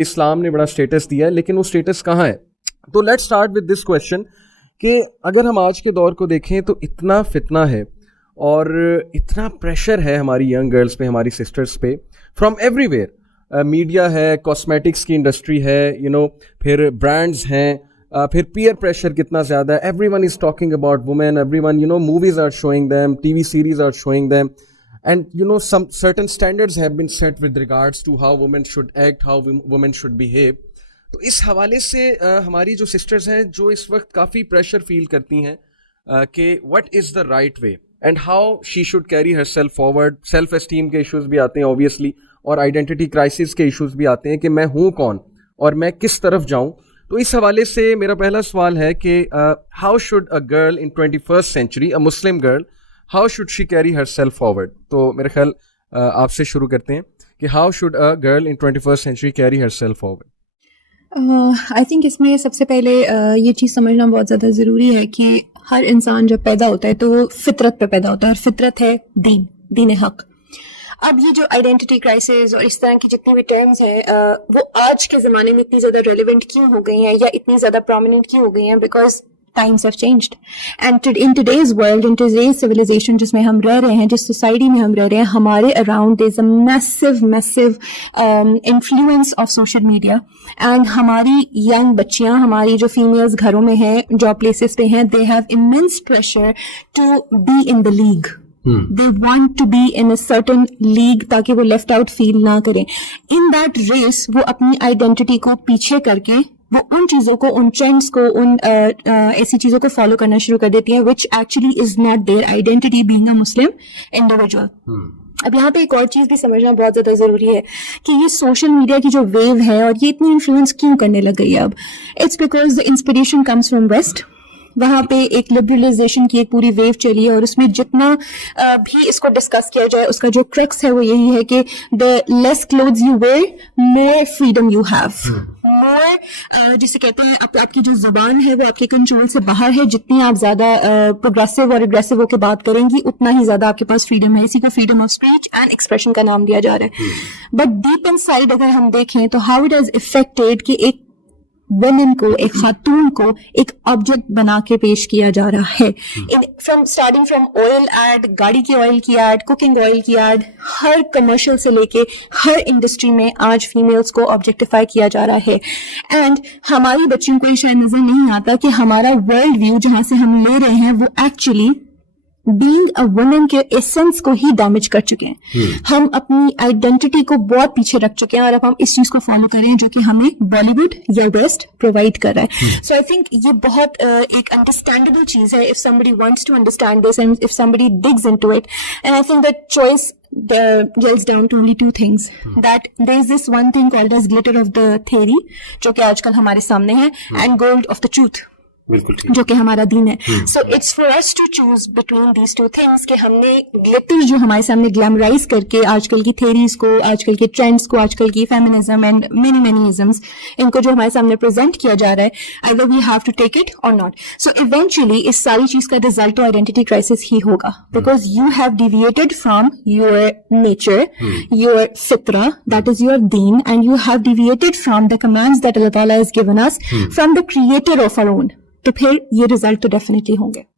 اسلام نے بڑا اسٹیٹس دیا ہے, لیکن وہ اسٹیٹس کہاں ہے؟ تو let start with this question کہ اگر ہم آج کے دور کو دیکھیں تو اتنا فتنہ ہے اور اتنا پریشر ہے ہماری ینگ گرلس پہ, ہماری سسٹرس پہ, فرام ایوری ویئر. میڈیا ہے, کاسمیٹکس کی انڈسٹری ہے, پھر برانڈز ہیں, پھر پیئر پریشر کتنا زیادہ ہے. Every one is talking about women, every one movies are showing them, T V series are showing them, and some certain standards have been set with regards to how women should act, how women should behave. تو اس حوالے سے ہماری جو sisters ہیں جو اس وقت کافی pressure feel کرتی ہیں کہ what is the right way and how she should carry herself forward. Self esteem کے ایشوز بھی آتے ہیں اوبیسلی, اور آئیڈینٹی کرائسس کے ایشوز بھی آتے ہیں کہ میں ہوں کون اور میں کس طرف جاؤں. تو اس حوالے سے میرا پہلا سوال ہے کہ how should a girl in 21st century, a Muslim girl, how should she carry herself forward? تو میرے خیال آپ سے شروع کرتے ہیں کہ how should a girl in 21st century carry herself forward? I think اس میں سب سے پہلے یہ چیز سمجھنا بہت زیادہ ضروری ہے کہ ہر انسان جب پیدا ہوتا ہے تو وہ فطرت پہ پیدا ہوتا ہے, اور فطرت ہے دین حق. اب یہ جو آئیڈینٹی کرائسس اور اس طرح کی جتنی بھی ٹرمز ہیں وہ آج کے زمانے میں اتنی زیادہ ریلیونٹ کیوں ہو گئی ہیں یا اتنی زیادہ پرومیننٹ کیوں ہو گئی ہیں؟ Because times have changed, and in today's world, in today's civilization جس میں ہم رہ رہے ہیں, جس سوسائٹی میں ہم رہ رہے ہیں, ہمارے around there's a massive influence of social media, and ہماری young بچیاں, ہماری جو females گھروں میں ہیں, job places پہ ہیں, they have immense pressure to be in the league. They want to be in a certain league تاکہ وہ left out feel نہ کریں. In that race وہ اپنی identity کو پیچھے کر کے وہ ان چیزوں کو, ان ٹرینڈس کو, ان ایسی چیزوں کو فالو کرنا شروع کر دیتی ہیں which actually is not their identity being a Muslim individual. اب یہاں پہ ایک اور چیز بھی سمجھنا بہت زیادہ ضروری ہے کہ یہ سوشل میڈیا کی جو ویو ہے اور یہ اتنی انفلوئنس کیوں کرنے لگ گئی ہے اب. It's because the inspiration comes from west. وہاں پہ ایک لبرلائزیشن کی ایک پوری ویو چلی ہے, اور اس میں جتنا بھی اس کو ڈسکس کیا جائے اس کا جو کرکس ہے وہ یہی ہے کہ the less clothes you wear more freedom you have. More جسے کہتے ہیں آپ کی جو زبان ہے وہ آپ کے کنٹرول سے باہر ہے. جتنی آپ زیادہ پروگریسو اور اگریسو ہو کے بات کریں گی اتنا ہی زیادہ آپ کے پاس فریڈم ہے. اسی کو freedom of speech and expression کا نام دیا جا رہا ہے. بٹ ڈیپ ان سائڈ اگر ہم دیکھیں تو ہاؤ اٹ ہیز افیکٹڈ کہ ایک ویمن کو, ایک خاتون کو ایک آبجیکٹ بنا کے پیش کیا جا رہا ہے. اسٹارٹنگ فرام آئل ایڈ, گاڑی کی آئل کی ایڈ, کوکنگ آئل کی ایڈ, ہر کمرشل سے لے کے ہر انڈسٹری میں آج فیمیلس کو آبجیکٹیفائی کیا جا رہا ہے. اینڈ ہماری بچیوں کو یہ شاید نظر نہیں آتا کہ ہمارا ورلڈ ویو جہاں سے ہم لے رہے ہیں وہ ایکچولی بینگ اے وومن کے ایسنس کو ہی ڈیمیج کر چکے ہیں. ہم اپنی آئیڈینٹی کو بہت پیچھے رکھ چکے ہیں, اور اب ہم اس چیز کو فالو کر رہے ہیں جو کہ ہمیں بالی ووڈ یا ویسٹ پرووائڈ کر رہا ہے. سو آئی تھنک یہ بہت ایک انڈرسٹینڈیبل چیز ہے if somebody wants to understand this and if somebody digs into it. And I think that choice gels down to only two things. That there is this one thing called as glitter of the theory جو کہ آج کل ہمارے سامنے ہے, and gold of the truth جو کہ ہمارا دین ہے. So it's for us to choose between these two things کہ ہم نے گلٹر جو ہمارے سامنے گلیمرائز کر کے آج کل کی تھیریز کو, آج کل کے ٹرینڈس کو, آج کل کی فیمنزم اینڈ مینی ازمس, ان کو جو ہمارے سامنے پریزنٹ کیا جا رہا ہے, either we have to take it or not. So eventually اس ساری چیز کا رزلٹ تو آئیڈینٹی کرائسس ہی ہوگا, because you have deviated from your nature, your fitra, that is your deen, and you have deviated from the commands that Allah Ta'ala has given us from the creator of our own. تو پھر یہ result تو definitely ہوں گے.